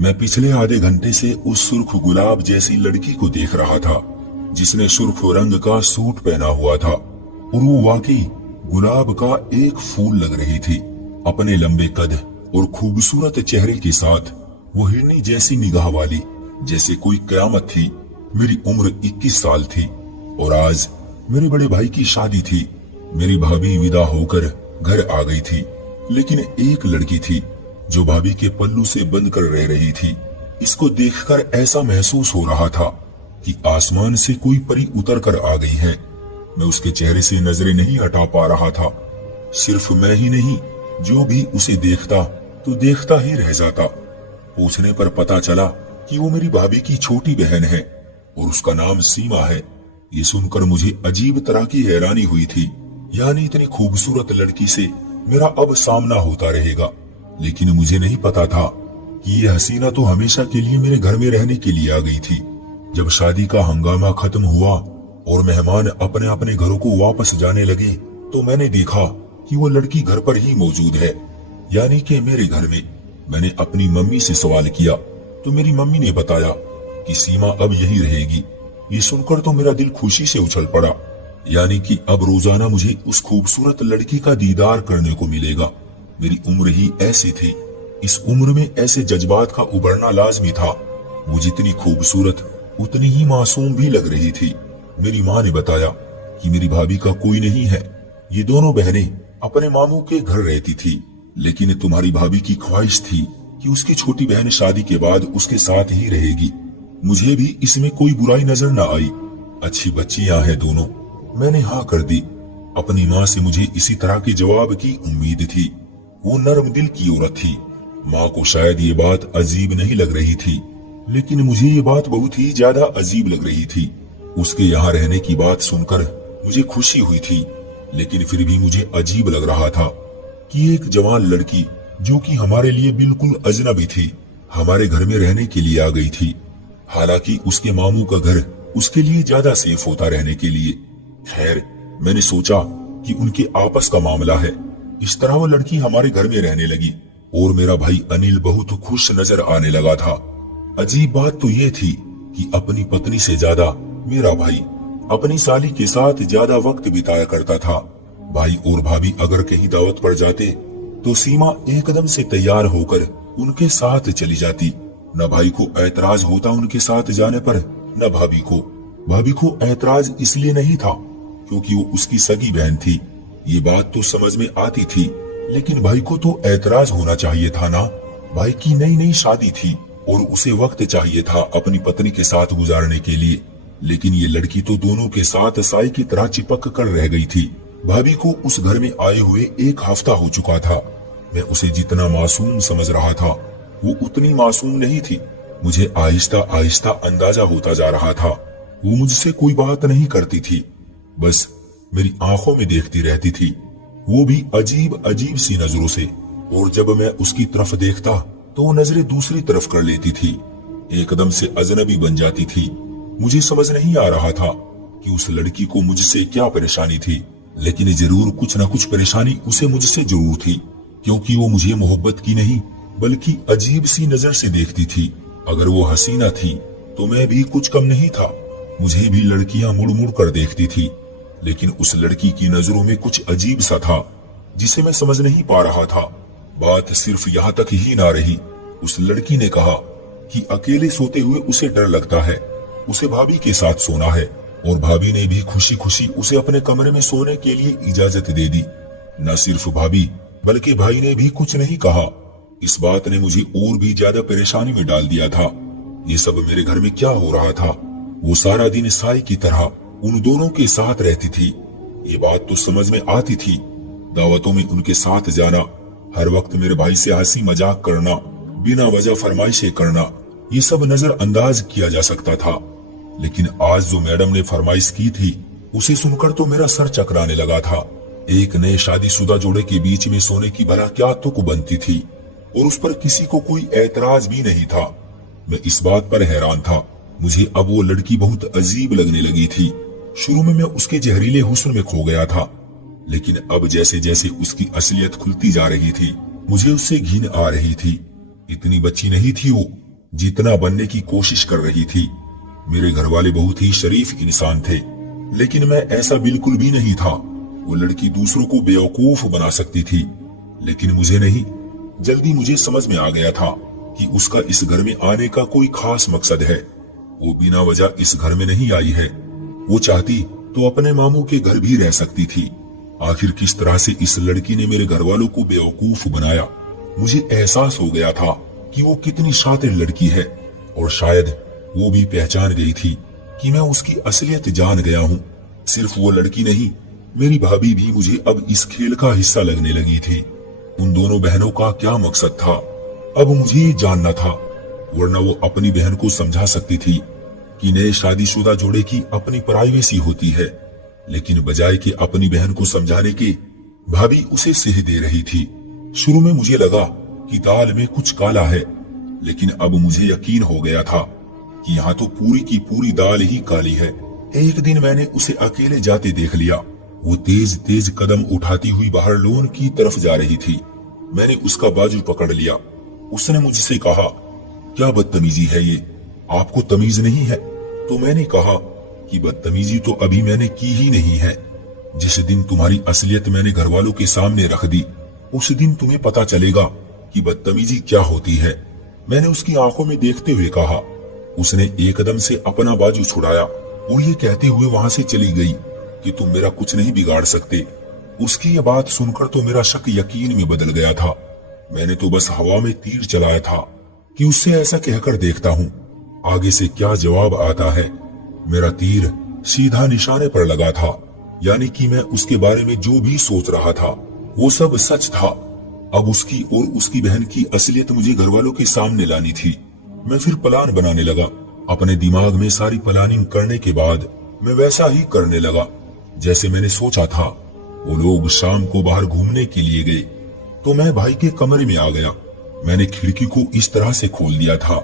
मैं पिछले आधे घंटे से उस सुर्ख गुलाब जैसी लड़की को देख रहा था जिसने सुर्ख रंग का सूट पहना हुआ था और वो वाकई गुलाब का एक फूल लग रही थी। अपने लंबे कद और खूबसूरत चेहरे के साथ वो हिरनी जैसी निगाह वाली जैसे कोई कयामत थी। मेरी उम्र 21 साल थी और आज मेरे बड़े भाई की शादी थी। मेरी भाभी विदा होकर घर आ गई थी, लेकिन एक लड़की थी जो भाभी के पल्लू से बंद कर रह रही थी। इसको देखकर ऐसा महसूस हो रहा था कि आसमान से कोई परी उतर कर आ गई है। मैं उसके चेहरे से नजरें नहीं हटा पा रहा था। सिर्फ मैं ही नहीं, जो भी उसे देखता तो देखता ही रह जाता। पूछने पर पता चला कि वो मेरी भाभी की छोटी बहन है और उसका नाम सीमा है। ये सुनकर मुझे अजीब तरह की हैरानी हुई थी, यानी इतनी खूबसूरत लड़की से मेरा अब सामना होता रहेगा। लेकिन मुझे नहीं पता था कि ये हसीना तो हमेशा के लिए मेरे घर में रहने के लिए आ गई थी। जब शादी का हंगामा खत्म हुआ और मेहमान अपने अपने घरों को वापस जाने लगे तो मैंने देखा कि वो लड़की घर पर ही मौजूद है, यानी कि मेरे घर में। मैंने अपनी मम्मी से सवाल किया तो मेरी मम्मी ने बताया कि सीमा अब यही रहेगी। ये सुनकर तो मेरा दिल खुशी से उछल पड़ा, यानी कि अब रोजाना मुझे उस खूबसूरत लड़की का दीदार करने को मिलेगा। मेरी उम्र ही ऐसी थी, इस उम्र में ऐसे जज्बात का उभरना लाजमी था। वो जितनी खूबसूरत उतनी ही मासूम भी लग रही थी। मेरी माँ ने बताया कि मेरी भाभी का कोई नहीं है, ये दोनों बहनें अपने मामू के घर रहती थी, लेकिन तुम्हारी भाभी की ख्वाहिश थी कि उसकी छोटी बहन शादी के बाद उसके साथ ही रहेगी। मुझे भी इसमें कोई बुराई नजर न आई। अच्छी बच्चियां हैं दोनों। मैंने हाँ कर दी। अपनी माँ से मुझे इसी तरह के जवाब की उम्मीद थी। वो नरम दिल की औरत थी। माँ को शायद ये बात अजीब नहीं लग रही थी, लेकिन मुझे ये बात बहुत ही ज्यादा अजीब लग रही थी। उसके यहाँ रहने की बात सुनकर मुझे खुशी हुई थी, लेकिन फिर भी मुझे अजीब लग रहा था कि एक जवान लड़की जो कि हमारे लिए बिल्कुल अजनबी थी, हमारे घर में रहने के लिए आ गई थी। हालांकि उसके मामू का घर उसके लिए ज्यादा सेफ होता रहने के लिए। खैर, मैंने सोचा कि उनके आपस का मामला है। इस तरह वो लड़की हमारे घर में रहने लगी और मेरा भाई अनिल बहुत खुश नजर आने लगा था। अजीब बात तो ये थी कि अपनी पत्नी से ज्यादा मेरा भाई अपनी साली के साथ ज्यादा वक्त बिताया करता था। भाई और भाभी अगर कहीं दावत पर जाते तो सीमा एकदम से तैयार होकर उनके साथ चली जाती। न भाई को ऐतराज होता उनके साथ जाने पर, न भाभी को। भाभी को ऐतराज इसलिए नहीं था क्योंकि वो उसकी सगी बहन थी, ये बात तो समझ में आती थी, लेकिन भाई को तो ऐतराज होना चाहिए था ना। भाई की नई नई शादी थी और उसे वक्त चाहिए था अपनी पत्नी के साथ गुजारने के लिए। लेकिन ये लड़की तो दोनों के साथ साई की तरह चिपक कर रह गई थी। भाभी को उस घर में आए हुए 1 हफ्ता हो चुका था। मैं उसे जितना मासूम समझ रहा था वो उतनी मासूम नहीं थी। मुझे आहिस्ता आहिस्ता अंदाजा होता जा रहा था। वो मुझसे कोई बात नहीं करती थी, बस मेरी आंखों में देखती रहती थी, वो भी अजीब अजीब सी नजरों से। और जब मैं उसकी तरफ देखता तो वो नजरें दूसरी तरफ कर लेती थी, एकदम से अजनबी बन जाती थी। मुझे समझ नहीं आ रहा था कि उस लड़की को मुझसे क्या परेशानी थी, लेकिन जरूर कुछ न कुछ परेशानी उसे मुझसे जरूर थी, क्योंकि वो मुझे मोहब्बत की नहीं बल्कि अजीब सी नजर से देखती थी। अगर वो हसीना थी तो मैं भी कुछ कम नहीं था। मुझे भी लड़कियां मुड़ मुड़ कर देखती थी, लेकिन उस लड़की की नजरों में कुछ अजीब सा था जिसे मैं समझ नहीं पा रहा था। बात सिर्फ यहाँ तक ही ना रही। उस लड़की ने कहा कि अकेले सोते हुए उसे डर लगता है, उसे भाभी के साथ सोना है, और भाभी ने भी खुशी खुशी उसे अपने कमरे में सोने के लिए इजाजत दे दी। न सिर्फ भाभी बल्कि भाई ने भी कुछ नहीं कहा। इस बात ने मुझे और भी ज्यादा परेशानी में डाल दिया था। ये सब मेरे घर में क्या हो रहा था? वो सारा दिन साई की तरह उन दोनों के साथ रहती थी, ये बात तो समझ में आती थी। दावतों में उनके साथ जाना, हर वक्त मेरे भाई से हंसी मजाक करना, बिना वजह फरमाइशें करना, ये सब नजरअंदाज किया जा सकता था। लेकिन आज जो मैडम ने फरमाइश की थी उसे सुनकर तो मेरा सर चकराने लगा था। एक नए शादीशुदा जोड़े के बीच में सोने की भला क्या तुक बनती थी, और उस पर किसी को कोई ऐतराज भी नहीं था। मैं इस बात पर हैरान था। मुझे अब वो लड़की बहुत अजीब लगने लगी थी। शुरू में मैं उसके जहरीले हुस्न में खो गया था, लेकिन अब जैसे जैसे उसकी असलियत खुलती जा रही थी मुझे उससे घिन आ रही थी। इतनी बच्ची नहीं थी वो, जितना बनने की कोशिश कर रही थी। मेरे घर वाले बहुत ही शरीफ इंसान थे, लेकिन मैं ऐसा बिल्कुल भी नहीं था। वो लड़की दूसरों को बेवकूफ बना सकती थी, लेकिन मुझे नहीं। जल्दी मुझे समझ में आ गया था कि उसका इस घर में आने का कोई खास मकसद है। वो बिना वजह इस घर में नहीं आई है। वो चाहती तो अपने मामू के घर भी रह सकती थी। आखिर किस तरह से इस लड़की ने मेरे घर वालों को बेवकूफ बनाया। मुझे एहसास हो गया था कि वो कितनी शातिर लड़की है, और शायद वो भी पहचान गई थी कि मैं उसकी असलियत जान गया हूँ। सिर्फ वो लड़की नहीं, मेरी भाभी भी मुझे अब इस खेल का हिस्सा लगने लगी थी। उन दोनों बहनों का क्या मकसद था, अब मुझे ये जानना था। वरना वो अपनी बहन को समझा सकती थी कि नए शादीशुदा जोड़े की अपनी प्राइवेसी होती है, लेकिन बजाय कि अपनी बहन को समझाने के, भाभी उसे सिह दे रही थी। शुरू में मुझे लगा कि दाल में कुछ काला है, लेकिन अब मुझे यकीन हो गया था कि यहाँ तो पूरी की पूरी दाल ही काली है। एक दिन मैंने उसे अकेले जाते देख लिया। वो तेज तेज कदम उठाती हुई बाहर लॉन की तरफ जा रही थी। मैंने उसका बाजू पकड़ लिया। उसने मुझसे कहा, क्या बदतमीजी है ये, आपको तमीज नहीं है? तो मैंने कहा कि बदतमीजी तो अभी मैंने की ही नहीं है। जिस दिन तुम्हारी असलियत मैंने घर वालों के सामने रख दी, उस दिन तुम्हें पता चलेगा कि बदतमीजी क्या होती है। मैंने उसकी आंखों में देखते हुए कहा। उसने एकदम से अपना बाजू छुड़ाया और ये कहते हुए वहां से चली गई कि तुम मेरा कुछ नहीं बिगाड़ सकते। उसकी ये बात सुनकर तो मेरा शक यकीन में बदल गया था। मैंने तो बस हवा में तीर चलाया था कि उससे ऐसा कहकर देखता हूँ आगे से क्या जवाब आता है। मेरा तीर सीधा निशाने पर लगा था, यानी कि मैं उसके बारे में जो भी सोच रहा था वो सब सच था। अब उसकी और उसकी बहन की असलियत मुझे घर वालों के सामने लानी थी। मैं फिर प्लान बनाने लगा। अपने दिमाग में सारी प्लानिंग करने के बाद मैं वैसा ही करने लगा जैसे मैंने सोचा था। वो लोग शाम को बाहर घूमने के लिए गए तो मैं भाई के कमरे में आ गया। मैंने खिड़की को इस तरह से खोल दिया था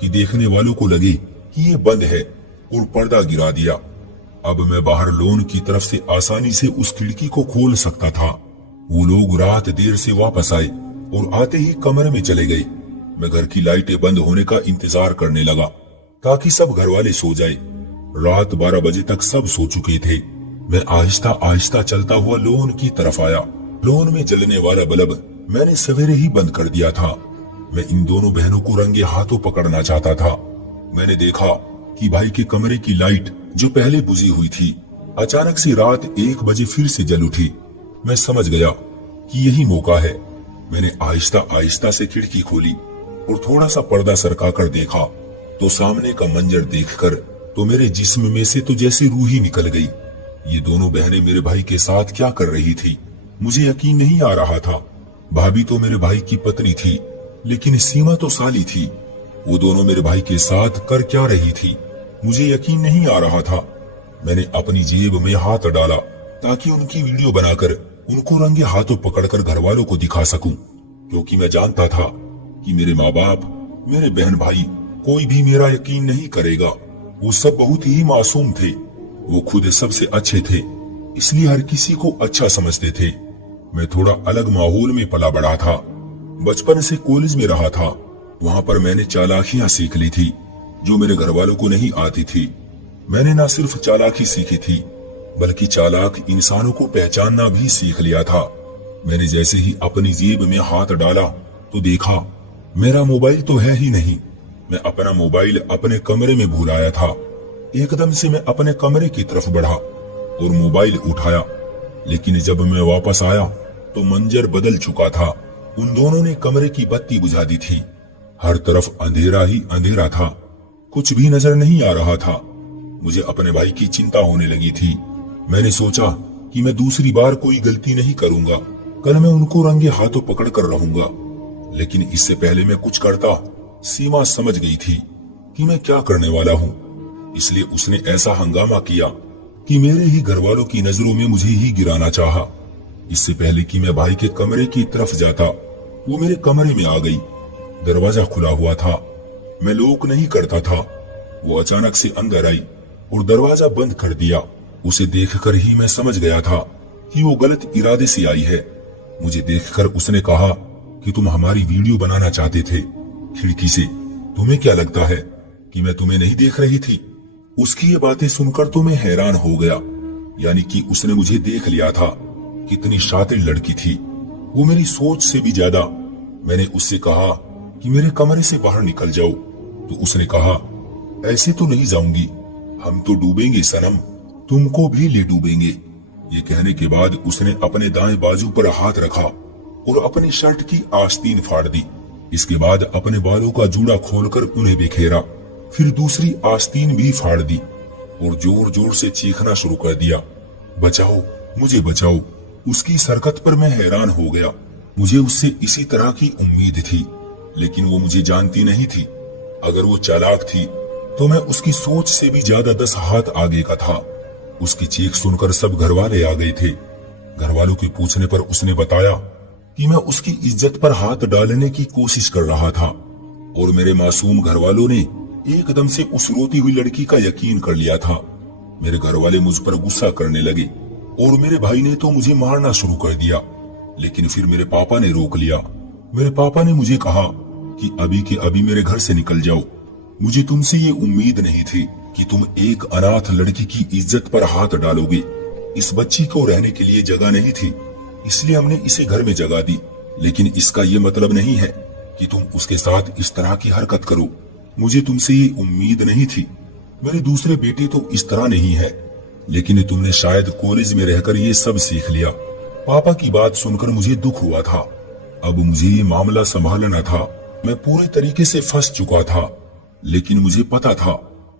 कि देखने वालों को लगे कि ये बंद है, और पर्दा गिरा दिया। अब मैं बाहर लॉन की तरफ से आसानी से उस खिड़की को खोल सकता था। वो लोग रात देर से वापस आए और आते ही कमरे में चले गए। मैं घर की लाइटें बंद होने का इंतजार करने लगा ताकि सब घर वाले सो जाए। रात 12 बजे तक सब सो चुके थे। मैं आहिस्ता आहिस्ता चलता हुआ लॉन की तरफ आया। लॉन में जलने वाला बल्ब मैंने सवेरे ही बंद कर दिया था। मैं इन दोनों बहनों को रंगे हाथों पकड़ना चाहता था। मैंने देखा कि भाई के कमरे की लाइट जो पहले बुझी हुई थी अचानक से रात 1 बजे फिर से जल उठी। मैं समझ गया कि यही मौका है। मैंने आहिस्ता आहिस्ता से खिड़की खोली और थोड़ा सा पर्दा सरका कर देखा तो सामने का मंजर देखकर तो मेरे जिस्म में से तो जैसी रूह ही निकल गई। ये दोनों बहनें मेरे भाई के साथ क्या कर रही थी, मुझे यकीन नहीं आ रहा था। भाभी तो मेरे भाई की पत्नी थी, लेकिन सीमा तो साली थी। वो दोनों मेरे भाई के साथ कर क्या रही थी, मुझे यकीन नहीं आ रहा था। मैंने अपनी जेब में हाथ डाला ताकि उनकी वीडियो बनाकर उनको रंगे हाथों पकड़कर घर वालों को दिखा सकूं, क्योंकि मैं जानता था कि मेरे माँ बाप, मेरे बहन भाई, कोई भी मेरा यकीन नहीं करेगा। वो सब बहुत ही मासूम थे। वो खुद सबसे अच्छे थे, इसलिए हर किसी को अच्छा समझते थे। मैं थोड़ा अलग माहौल में पला बड़ा था। बचपन से कॉलेज में रहा था। वहां पर मैंने चालाकियां सीख ली थी जो मेरे घर वालों को नहीं आती थी। मैंने न सिर्फ चालाकी सीखी थी, बल्कि चालाक इंसानों को पहचानना भी सीख लिया था। मैंने जैसे ही अपनी जेब में हाथ डाला तो देखा मेरा मोबाइल तो है ही नहीं। मैं अपना मोबाइल अपने कमरे में भूल आया था। एकदम से मैं अपने कमरे की तरफ बढ़ा और मोबाइल उठाया, लेकिन जब मैं वापस आया तो मंजर बदल चुका था। उन दोनों ने कमरे की बत्ती बुझा दी थी। हर तरफ अंधेरा ही अंधेरा था, कुछ भी नजर नहीं आ रहा था। मुझे अपने भाई की चिंता होने लगी थी। मैंने सोचा कि मैं दूसरी बार कोई गलती नहीं करूंगा। कल मैं उनको रंगे हाथों पकड़ कर रहूंगा। लेकिन इससे पहले मैं कुछ करता, सीमा समझ गई थी कि मैं क्या करने वाला हूँ। इसलिए उसने ऐसा हंगामा किया कि मेरे ही घर वालों की नजरों में मुझे ही गिराना चाहा। इससे पहले कि मैं भाई के कमरे की तरफ जाता, वो मेरे कमरे में आ गई। दरवाजा खुला हुआ था, मैं लॉक नहीं करता था। वो अचानक से अंदर आई और दरवाजा बंद कर दिया। उसे देखकर ही मैं समझ गया था कि वो गलत इरादे से आई है। मुझे देखकर उसने कहा कि तुम हमारी वीडियो बनाना चाहते थे। खिड़की से तुम्हें क्या लगता है कि मैं तुम्हें नहीं देख रही थी? उसकी ये बातें सुनकर तो मैं हैरान हो गया। यानी कि उसने मुझे देख लिया था। कितनी शातिर लड़की थी वो, मेरी सोच से भी ज्यादा। मैंने उससे कहा कि मेरे कमरे से बाहर निकल जाओ, तो उसने कहा ऐसे तो नहीं जाऊंगी, हम तो डूबेंगे सनम, तुमको भी ले डूबेंगे। ये कहने के बाद उसने अपने दाएं बाजू पर हाथ रखा और अपनी शर्ट की आस्तीन फाड़ दी। इसके बाद अपने बालों का जूड़ा खोलकर उन्हें बिखेरा, फिर दूसरी आस्तीन भी फाड़ दी और जोर जोर से चीखना शुरू कर दिया, बचाओ मुझे बचाओ। उसकी इस हरकत पर मैं हैरान हो गया। मुझे उससे इसी तरह की उम्मीद थी, लेकिन वो मुझे जानती नहीं थी। अगर वो चालाक थी तो मैं उसकी सोच से भी ज्यादा 10 हाथ आगे का था। उसकी चीख सुनकर सब घरवाले आ गए थे। घरवालों के पूछने पर उसने बताया कि मैं उसकी इज्जत पर हाथ डालने की कोशिश कर रहा था, और मेरे मासूम घरवालों ने एकदम से उस रोती हुई लड़की का यकीन कर लिया था। मेरे घरवाले मुझ पर गुस्सा करने लगे और मेरे भाई ने तो मुझे मारना शुरू कर दिया, लेकिन फिर मेरे पापा ने रोक लिया। मेरे पापा ने मुझे कहा कि अभी के अभी मेरे घर से निकल जाओ। मुझे तुमसे ये उम्मीद नहीं थी कि तुम एक अनाथ लड़की की इज्जत पर हाथ डालोगे। इस बच्ची को रहने के लिए जगह नहीं थी, इसलिए हमने इसे घर में जगह दी, लेकिन इसका ये मतलब नहीं है कि तुम उसके साथ इस तरह की हरकत करो। मुझे तुमसे ये उम्मीद नहीं थी। मेरे दूसरे बेटे तो इस तरह नहीं है, लेकिन तुमने शायद कॉलेज में रहकर ये सब सीख लिया। पापा की बात सुनकर मुझे दुख हुआ था। अब मुझे ये मामला संभालना था। मैं पूरे तरीके से फंस चुका था, लेकिन मुझे पता था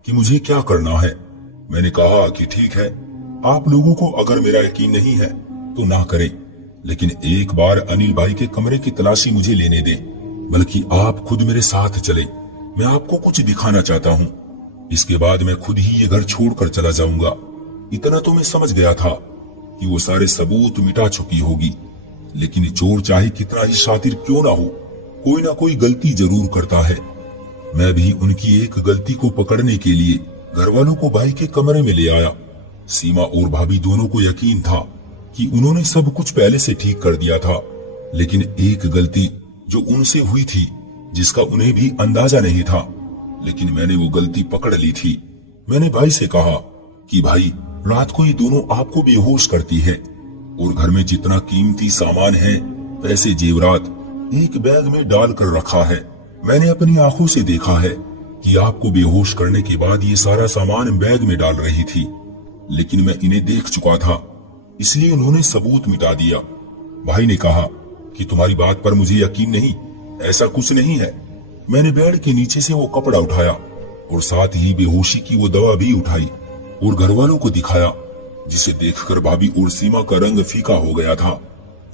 कि मुझे क्या करना है। मैंने कहा कि ठीक है, आप लोगों को अगर मेरा यकीन नहीं है तो ना करें, लेकिन एक बार अनिल भाई के कमरे की तलाशी मुझे लेने दें, बल्कि आप खुद मेरे साथ चले। मैं आपको कुछ दिखाना चाहता हूँ। इसके बाद मैं खुद ही ये घर छोड़कर चला जाऊंगा। इतना तो मैं समझ गया था कि वो सारे सबूत मिटा चुकी होगी, लेकिन चोर चाहे कितना ही शातिर क्यों ना हो, कोई ना कोई गलती जरूर करता है। मैं भी उनकी एक गलती को पकड़ने के लिए घर वालों को भाई के कमरे में ले आया। सीमा और भाभी दोनों को यकीन था कि उन्होंने सब कुछ पहले से ठीक कर दिया था, लेकिन एक गलती जो उनसे हुई थी जिसका उन्हें भी अंदाजा नहीं था, लेकिन मैंने वो गलती पकड़ ली थी। मैंने भाई से कहा कि भाई, रात को ये दोनों आपको बेहोश करती है और घर में जितना कीमती सामान है, पैसे जेवरात, एक बैग में डाल कर रखा है। मैंने अपनी आंखों से देखा है कि आपको बेहोश करने के बाद ये सारा सामान बैग में डाल रही थी, लेकिन मैं इन्हें देख चुका था, इसलिए उन्होंने सबूत मिटा दिया। भाई ने कहा कि तुम्हारी बात पर मुझे यकीन नहीं, ऐसा कुछ नहीं है। मैंने बेड के नीचे से वो कपड़ा उठाया और साथ ही बेहोशी की वो दवा भी उठाई और घर वालों को दिखाया, जिसे देखकर भाभी और सीमा का रंग फीका हो गया था।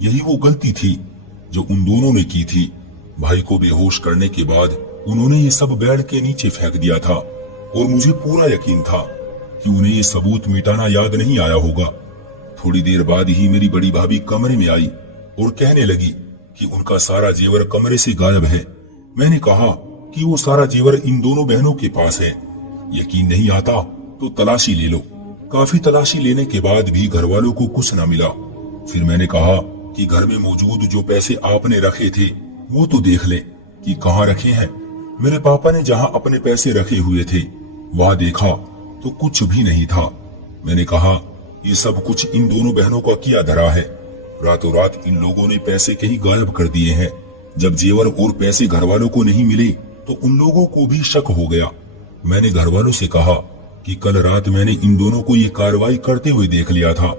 यही वो गलती थी जो उन दोनों ने की थी। भाई को बेहोश करने के बाद उन्होंने ये सब बेड के नीचे फेंक दिया था, और मुझे पूरा यकीन था कि उन्हें ये सबूत मिटाना याद नहीं आया होगा। थोड़ी देर बाद ही मेरी बड़ी भाभी कमरे में आई और कहने लगी कि उनका सारा जेवर कमरे से गायब है। मैंने कहा कि वो सारा जेवर इन दोनों बहनों के पास है। यकीन नहीं आता तो तलाशी ले लो। काफी तलाशी लेने के बाद भी घर वालों को कुछ न मिला। फिर मैंने कहा कि घर में मौजूद जो पैसे आपने रखे थे वो तो देख ले कि कहाँ रखे हैं। मेरे पापा ने जहाँ अपने पैसे रखे हुए थे वहाँ देखा तो कुछ भी नहीं था। मैंने कहा ये सब कुछ इन दोनों बहनों का किया धरा है। रातों रात इन लोगों ने पैसे कहीं गायब कर दिए हैं। जब जेवर और पैसे घर वालों को नहीं मिले तो उन लोगों को भी शक हो गया। मैंने घर वालों से कहा कि कल रात मैंने इन दोनों को ये कार्रवाई करते हुए देख लिया था,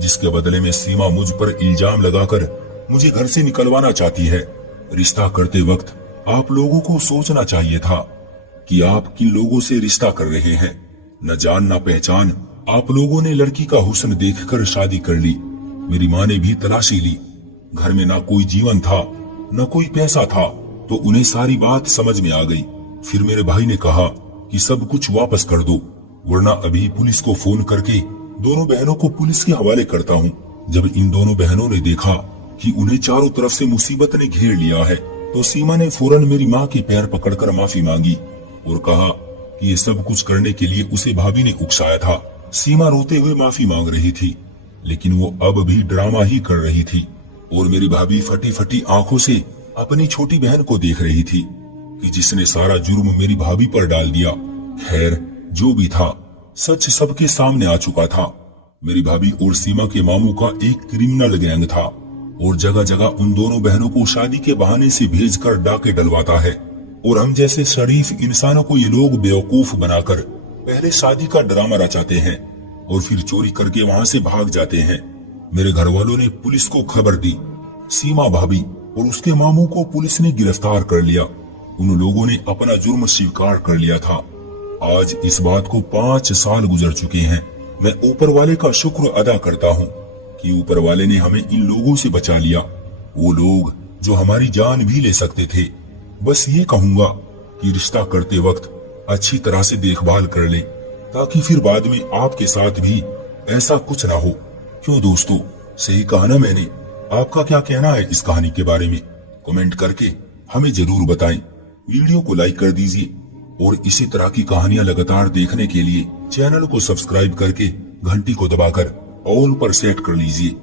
जिसके बदले में सीमा मुझ पर इल्जाम लगाकर मुझे घर से निकलवाना चाहती है। रिश्ता करते वक्त आप लोगों को सोचना चाहिए था कि आप किन लोगों से रिश्ता कर रहे हैं। न जान न पहचान आप लोगों ने लड़की का हुस्न देखकर शादी कर ली। मेरी माँ ने भी तलाशी ली। घर में ना कोई जीवन था न कोई पैसा था, तो उन्हें सारी बात समझ में आ गई। फिर मेरे भाई ने कहा कि सब कुछ वापस कर दो, वरना अभी पुलिस को फोन करके दोनों बहनों को पुलिस के हवाले करता हूँ। जब इन दोनों बहनों ने देखा कि उन्हें चारों तरफ से मुसीबत ने घेर लिया है, तो सीमा ने फौरन मेरी माँ के पैर पकड़कर माफी मांगी और कहा कि ये सब कुछ करने के लिए उसे भाभी ने उकसाया था। सीमा रोते हुए माफी मांग रही थी, लेकिन वो अब भी ड्रामा ही कर रही थी और मेरी भाभी फटी फटी आंखों से अपनी छोटी बहन को देख रही थी। कि जिसने सारा जुर्म मेरी भाभी पर डाल दिया। खैर, जो भी था, सच सबके सामने आ चुका था। मेरी भाभी और सीमा के मामू का एक क्रिमिनल गैंग था और जगह जगह उन दोनों बहनों को शादी के बहाने से भेजकर डाके डलवाता है। और हम जैसे शरीफ इंसानों को ये लोग बेवकूफ बनाकर पहले शादी का ड्रामा रचाते हैं और फिर चोरी करके वहां से भाग जाते हैं। मेरे घर वालों ने पुलिस को खबर दी। सीमा भाभी और उसके मामू को पुलिस ने गिरफ्तार कर लिया। उन लोगों ने अपना जुर्म स्वीकार कर लिया था। आज इस बात को 5 साल गुजर चुके हैं। मैं ऊपर वाले का शुक्र अदा करता हूँ कि ऊपर वाले ने हमें इन लोगों से बचा लिया, वो लोग जो हमारी जान भी ले सकते थे। बस ये कहूंगा कि रिश्ता करते वक्त अच्छी तरह से देखभाल कर लें, ताकि फिर बाद में आपके साथ भी ऐसा कुछ ना हो। क्यों दोस्तों, सही कहा ना मैंने? आपका क्या कहना है इस कहानी के बारे में? कमेंट करके हमें जरूर बताएं। वीडियो को लाइक कर दीजिए और इसी तरह की कहानियां लगातार देखने के लिए चैनल को सब्सक्राइब करके घंटी को दबाकर ऑल पर सेट कर लीजिए।